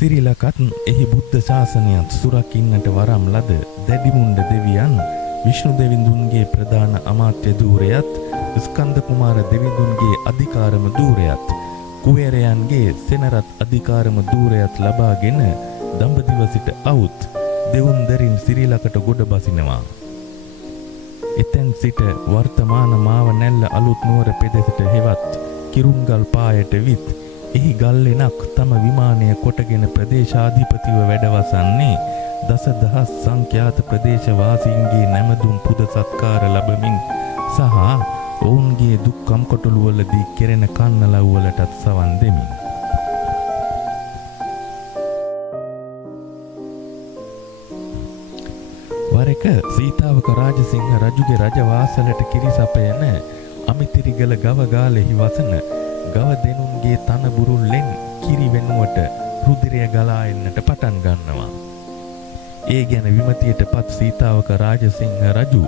සිරිලකත් එහි බුද්ධ ශාසනයත් සුරකින්නට වරම් ලද දැඩිමුණ්ඩ දෙවියන් විෂ්ණු දෙවිඳුන්ගේ ප්‍රධාන අමාත්‍ය ධූරයත් ස්කන්ධ කුමාර දෙවිඳුන්ගේ අධිකාරම ධූරයත් කුවේරයන්ගේ සෙනරත් අධිකාරම ධූරයත් ලබාගෙන දඹදිව සිට අවුත් දෙවුන්දරින් සිරිලකට ගොඩ බසිනවා. එතෙන් සිට වර්තමාන මාව නැල්ල අලුත් නුවර පෙදෙසට හෙවත් කිරුංගල් පායට විත් එහි ගල්ලෙනක් තම විමානය කොටගෙන ප්‍රදේශාධිපතිව වැඩවසන්නේ දසදහස් සංඛ්‍යාත ප්‍රදේශවාසීන්ගේ නැමදුම් පුද සත්කාර ලබමින් සහ ඔවුන්ගේ දුක් කම්කොටොළුවලදී කෙරෙන කන්නලව්වලටත් සවන් දෙමින්. වරක සීතාවක රාජසිංහ රජුගේ රජවාසලට කිරිසපයන අමිතිරිගල ගව ගාලෙහි වසන ගව දෙනුන්ගේ තන බුරුල්ලෙන් කිරි වෙනුවට රුධිරය ගලා එන්නට පටන් ගන්නවා. ඒ ගැන විමතියටපත් සීතාවක රාජසිංහ රජු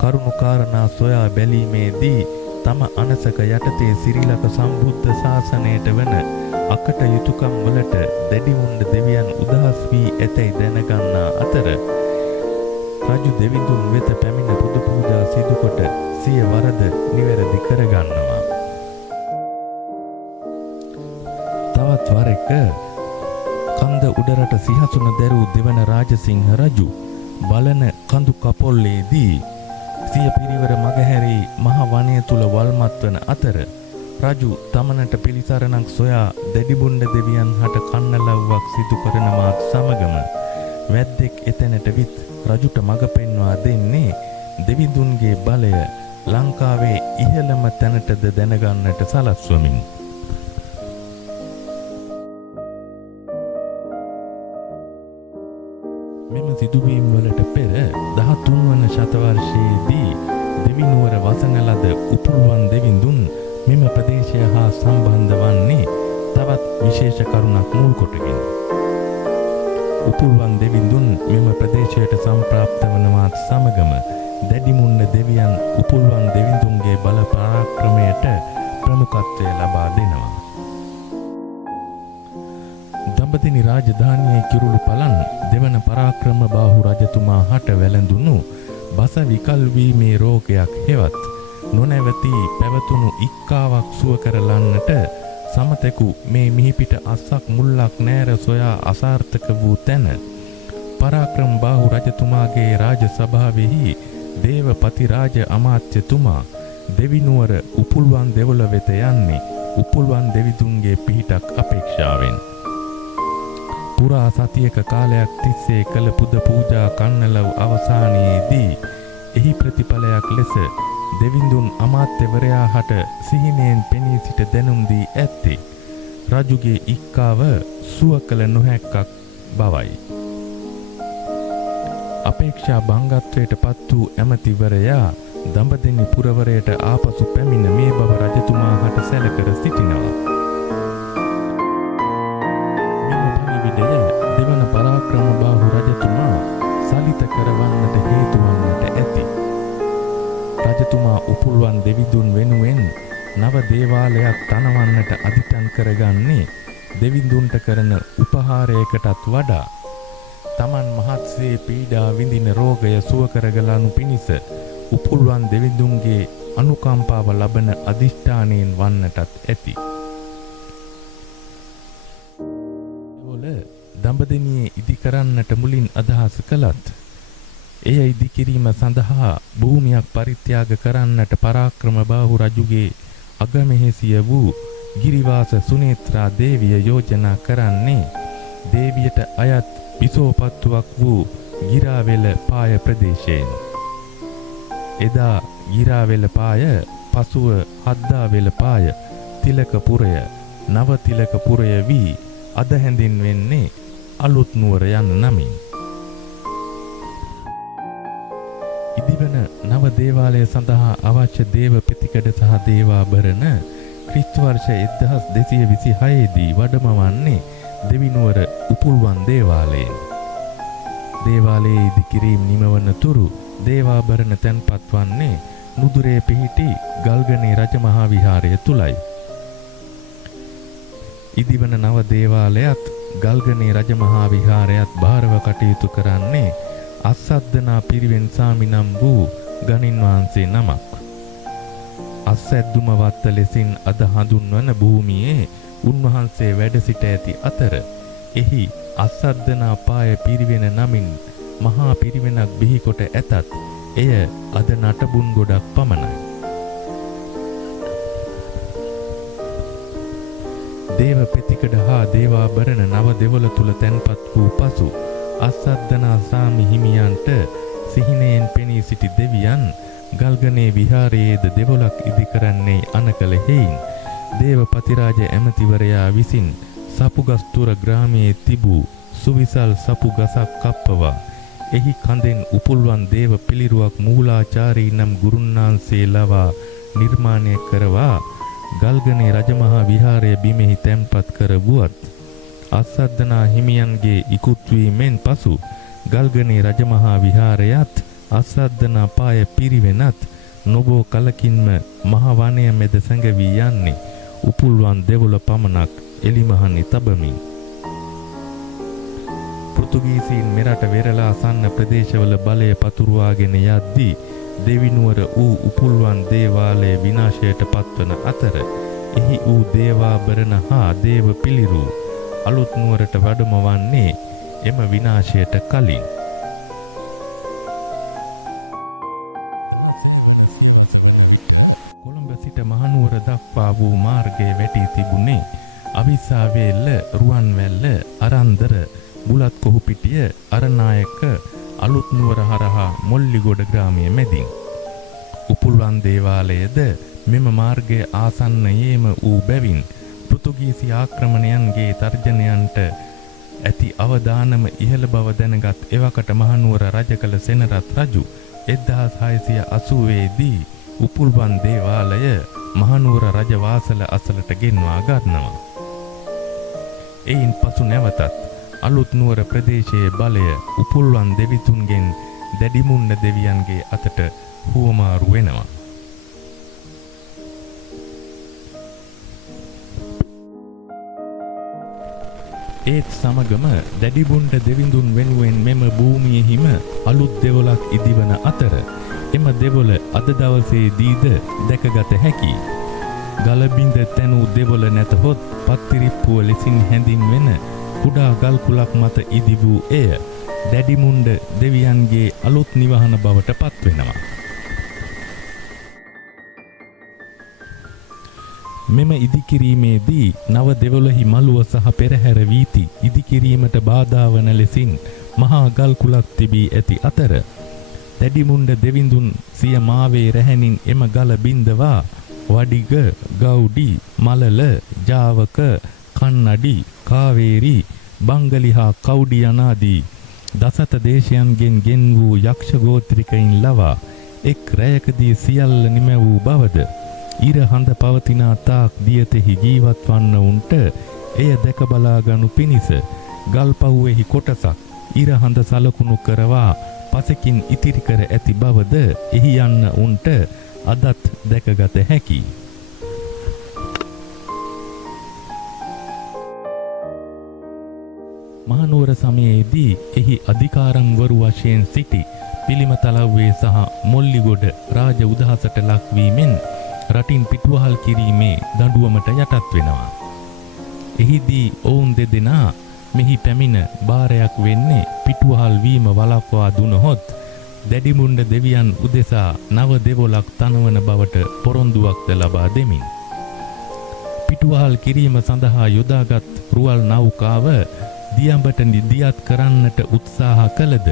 කරුණු කාරණා සොයා බැලීමේදී තම අනසක යටතේ සිරිලක සම්බුද්ධ ශාසනයට වන අකට යුතුයකම් වලට දැඩිමුණ්ඩ දෙවියන් උදහස් වී ඇතැයි දැනගන්නා අතර රජු දෙවිඳුන් වෙත පැමිණ පුද පූජා සිදුකොට සිය වරද නිවැරදි කරගන්නවා. තවත් වරක කන්ද උඩරට සිහසුන දැරූ දෙවන රාජසිංහ රජු බලන කඳු කපොල්ලේදී සිය පිරිවර මගහැරී මහ වනය තුල වල්මත් වන අතර රජු තමනට පිළිසරණක් සොයා දැඩිමුණ්ඩ දෙවියන් හට කන්නලව්වක් සිදු කරන මාත් සමගම වැද්දෙක් එතැනට විත් රජුට මඟ පෙන්වා දෙන්නේ දෙවිඳුන්ගේ බලය ලංකාවේ ඉහළම තැනටද දැනගන්නට සලස්වමින්. මෙම සිදුවීම් වලට පෙර 13 වන ශතවර්ෂයේදී දෙවිනුවර වසන ලද උපුල්වන් දෙවිඳුන් මෙම ප්‍රදේශය හා සම්බන්ධ වන්නේ තවත් විශේෂ කරුණක් මුල් කොටගෙන. උපුල්වන් දෙවිඳුන් මෙම ප්‍රදේශයට සම්ප්‍රාප්ත වනවාත් සමගම දැඩිමුණ්ඩ දෙවියන් උපුල්වන් දෙවිඳුන්ගේ බල පරාක්‍රමයට ප්‍රමුඛත්වය ලබා දෙනවා. දඹදිව රාජධානියේ කිරුළු පලන් දෙවන පරාක්‍රම බාහු රජතුමා හට වැළඳුණු බස විකල් වීමේ රෝගයක් හෙවත් නොනැවති පැවතුණු ඉක්කාවක් සුව කරලන්නට සමතෙකු මේ මිහිපිට අස්සක් මුල්ලක් නෑර සොයා අසාර්ථක වූ තැන පරාක්‍රම බාහු රජතුමාගේ රාජ සභාවෙහි දේවපති රාජ අමාත්‍යතුමා දෙවිනුවර උපුල්වන් දෙවොල වෙත යන්නේ උපුල්වන් දෙවිඳුන්ගේ පිහිටක් අපේක්ෂාවෙන්. පුරා සතියක කාලයක් තිස්සේ කළ පුද පූජා කන්නලව් අවසානයේදී එහි ප්‍රතිඵලයක් ලෙස දෙවිඳුන් අමාත්‍යවරයා හට සිහිනයෙන් පෙනී සිට දැනුම් දී ඇත්තේ රජුගේ ඉක්කාව සුව කළ නොහැක්කක් බවයි. අපේක්ෂා භංගත්වයට පත් වූ ඇමතිවරයා දඹදෙණි පුරවරයට ආපසු පැමිණ මේ බව රජතුමා හට සැලකර සිටිනවා. මෙම පණිවිඩය දෙවන පරාක්‍රම බාහු රජතුමා සලිත කරවන්නට හේතු වන්නට ඇති. රජතුමා උපුල්වන් දෙවිඳුන් වෙනුවෙන් නව දේවාලයක් තනවන්නට අදිටන් කරගන්නේ දෙවිඳුන්ට කරන උපහාරයකටත් වඩා තමන් මහත්සේ පීඩා විඳින රෝගය සුව කරගලනු පිණිස උපුල්වන් දෙවිඳුන්ගේ අනුකම්පාව ලබන අදිෂ්ඨානයෙන් වන්නටත් ඇති. එවල දඹදෙණියේ ඉදි කරන්නට මුලින් අදහස් කළත් එය ඉදිකිරීම සඳහා භූමියක් පරිත්‍යාග කරන්නට පරාක්‍රම බාහු රජුගේ අගමෙහෙසිය වූ ගිරිවාස සුනේත්‍රා දේවිය යෝජනා කරන්නේ දේවියට අයත් පිසෝපත්තුවක් වූ ගිරාවෙල පාය ප්‍රදේශයෙන්. එදා ගිරාවෙල පාය පසුව හද්දාවෙල පාය තිලකපුරය නව තිලකපුරය වී අද හැඳින්වෙන්නේ අලුත් නුවර යන නමින්. ඉදිවන නව දේවාලය සඳහා අවශ්‍ය දේව ප්‍රතිකඩ සහ දේවාභරණ ක්‍රිස්තු වර්ෂ 1226 දී වඩමවන්නේ දෙවිනුවර උපුල්වන් දේවාලයෙන්. දේවාලයේ ඉදිකිරීම නිමවන තුරු දේවාභරණ තැන්පත් වන්නේ නුදුරේ පිහිටි ගල්ගනේ රජමහා විහාරය තුලයි. ඉදිවන නව දේවාලයත් ගල්ගනේ රජමහා විහාරයත් භාරව කටයුතු කරන්නේ අස්සද්දනා පිරිවෙන් සාමි නම් වූ ගණින් වහන්සේ නමක්. අස්සැද්දුම වත්ත ලෙසින් අද හඳුන්වන භූමියේ උන්වහන්සේ වැඩ සිට ඇති අතර එහි අස්සද්දනා පාය පිරිවෙන නමින් මහා පිරිවෙනක් බිහි කොට ඇතත් එය අද නටබුන් ගොඩක් පමණයි. දේව පෙතිකඩ හා දේවාභරණ නව දෙවොල තුල තැන්පත් වූ පසු අස්සද්දනා සාමි හිමියන්ට සිහිනයෙන් පෙනී සිටි දෙවියන් ගල්ගනේ විහාරයේද දෙවොලක් ඉදි කරන්නේ අනකල හේයින් දේවපතිරාජ ඇමතිවරයා විසින් සපුගස්තුර ග්‍රාමයේ තිබූ සුවිසල් සපු ගසක් කප්පවා එහි කඳෙන් උපුල්වන් දේව පිළිරුවක් මූලාචාරී නම් ගුරුන්නාන්සේ ලවා නිර්මාණය කරවා ගල්ගනේ රජමහා විහාරය බිමෙහි තැන්පත් කරවුවත් අස්සද්දනා හිමියන්ගේ ඉක්ුත් වීමෙන් පසු ගල්ගනේ රජමහා විහාරයත් අස්සද්දනා පාය පිරිවෙනත් නොබෝ කලකින්ම මහ වනය මැද සැඟවී යන්නේ උපුල්වන් දෙවොල පමණක් එලිමහනි තබමින්. පෘතුගීසීන් මෙරට වෙරළා සන්න ප්‍රදේශවල බලය පතුරවාගෙන යද්දී දෙවිනුවර වූ උපුල්වන් දේවාලය විනාශයට පත්වන අතර එහි වූ දේවාභරණ හා දේව පිළිරු අලුත් නුවරට වැඩම වන්නේ එම විනාශයට කලින්. කොළඹ සිට මහනුවර දක්වා වූ මාර්ගයේ වැටී තිබුණේ අවිස්සාවේල්ල, රුවන්වැල්ල, අරන්දර, බුලත් කොහුපිටිය, අරනායක, අලුත් නුවර හරහා මොල්ලිගොඩ ග්‍රාමයේ මැදින්. උපුල්වන් දේවාලයද මෙම මාර්ගයේ ආසන්නයේම වූ බැවින් පෘතුගීසි ආක්‍රමණයන්ගේ තර්ජනයන්ට ඇති අවදානම ඉහළ බව දැනගත් එවකට මහනුවර රජ කළ සෙනරත් රජු 1680 දී උපුල්වන් දේවාලය මහනුවර රජ වාසල අසලට ගෙන්වා ගන්නවා. එයින් පසු නැවතත් අලුත් නුවර ප්‍රදේශයේ බලය උපුල්වන් දෙවිතුන්ගෙන් දැඩිමුන්න දෙවියන්ගේ අතට හුවමාරු වෙනවා. ඒත් සමගම දැඩිමුන්න දෙවිඳුන් වෙනුවෙන් මෙම භූමියෙහිම අලුත් දෙවොලක් ඉදිවන අතර එම දෙවොල අද දවසේදීද දැකගත හැකියි. ගලබිඳ තැනූ දෙවොල නැතහොත් පත්තිරිප්පුව ලෙසින් හැඳින්වෙන කුඩා ගල් කුලක් මත ඉදි වූ එය දැඩිමුණ්ඩ දෙවියන්ගේ අලුත් නිවහන බවට පත්වෙනවා. මෙම ඉදිකිරීමේදී නව දෙවොලෙහි මළුව සහ පෙරහැර වීති ඉදිකිරීමට බාධා වන ලෙසින් මහා ගල් කුලක් තිබී ඇති අතර දැඩිමුණ්ඩ දෙවිඳුන් සිය මාවේ රැහැනින් එම ගල බින්දවා වඩිග, ගෞඩි, මලල, ජාවක, කන්නඩි, කාවේරි, බංගලි හා කවුඩි යනාදී දසත දේශයන්ගෙන් ගෙන් වූ යක්ෂ ගෝත්‍රිකයින් ලවා එක් රැයකදී සියල්ල නිම වූ බවද ඉර හඳ පවතිනා තාක් දියතෙහි ජීවත් වන්න උන්ට එය දැක බලා ගනු පිණිස ගල්පව්වෙහි කොටසක් ඉර හඳ සලකුණු කරවා පසකින් ඉතිරි කර ඇති බවද එහි යන්න උන්ට අදත් දැකගත හැකියි. මහනුවර සමයේදී එහි අධිකාරම්වරු වශයෙන් සිටි පිළිමතලව්වේ සහ මොල්ලිගොඩ රාජ උදහසට ලක්වීමෙන් රටින් පිටුවහල් කිරීමේ දඬුවමට යටත් වෙනවා. එහිදී ඔවුන් දෙදෙනා මෙහි පැමිණ බාරයක් වෙන්නේ පිටුවහල් වීම වළක්වා දුනහොත් දැඩිමුණ්ඩ දෙවියන් උදෙසා නව දෙවොලක් තනවන බවට පොරොන්දුවක්ද ලබා දෙමින්. පිටුවහල් කිරීම සඳහා යොදාගත් රුවල් නෞකාව දියඹට නිදියත් කරන්නට උත්සාහ කළද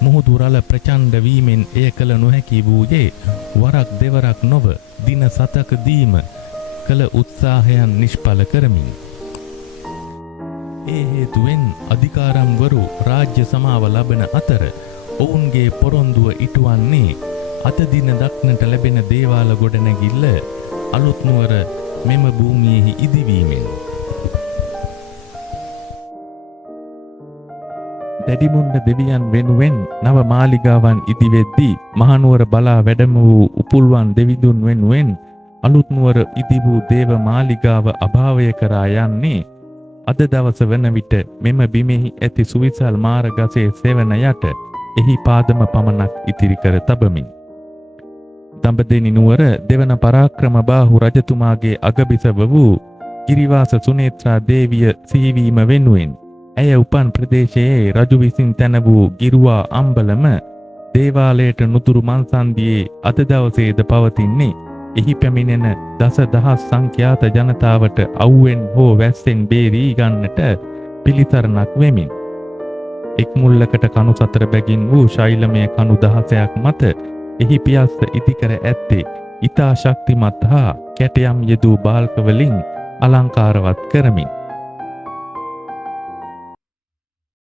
මුහුදු රළ ප්‍රචණ්ඩ වීමෙන් එය කළ නොහැකි වූයේ වරක් දෙවරක් නොව දින 7කදීම කළ උත්සාහයන් නිෂ්ඵල කරමින්. ඒ හේතුවෙන් අධිකාරම්වරු රාජ්‍ය සමාව ලබන අතර ඔවුන්ගේ පොරොන්දුව ඉටුවන්නේ අද දින දක්නට ලැබෙන දේවාල ගොඩනැගිල්ල අලුත් නුවර මෙම භූමියෙහි ඉදිවීමෙන්. දැඩිමුණ්ඩ දෙවියන් වෙනුවෙන් නව මාලිගාවන් ඉදිවෙද්දී මහනුවර බලා වැඩම වූ උපුල්වන් දෙවිඳුන් වෙනුවෙන් අලුත් නුවර ඉදි වූ දේව මාලිගාව අභාවය කරා යන්නේ අද දවස වන විට මෙම බිමෙහි ඇති සුවිසල් මාර ගසේ සෙවන යට එහි පාදම පමණක් ඉතිරි කර තබමින් දඹදෙනි නුවර දෙවන පරාක්‍රමබාහු රජතුමාගේ අගබිසව වූ ගිරිවාස සුනේත්‍රා දේවිය සිහිවීම වෙනුවෙන් ඇය උපන් ප්‍රදේශයේ රජු විසින් තැන වූ ගිරුවා අම්බලම දේවාලයට නුතුරු මන්සන්දියේ අද දවසේද පවතින්නේ එහි පැමිණෙන දස දහස් සංඛ්‍යාත ජනතාවට අවුවෙන් හෝ වැස්සෙන් බේරී ගන්නට පිළිසරණක් වෙමින් එක් මුල්ලකට කණු සතර බැගින් වූ ශෛලමය කණු 16ක් මත එහි පියස්ස ඉදිකර ඇත්තේ ඊතා ශක්තිමත් හා කැටයම් යෙදූ බාල්ක වලින් අලංකාරවත් කරමින්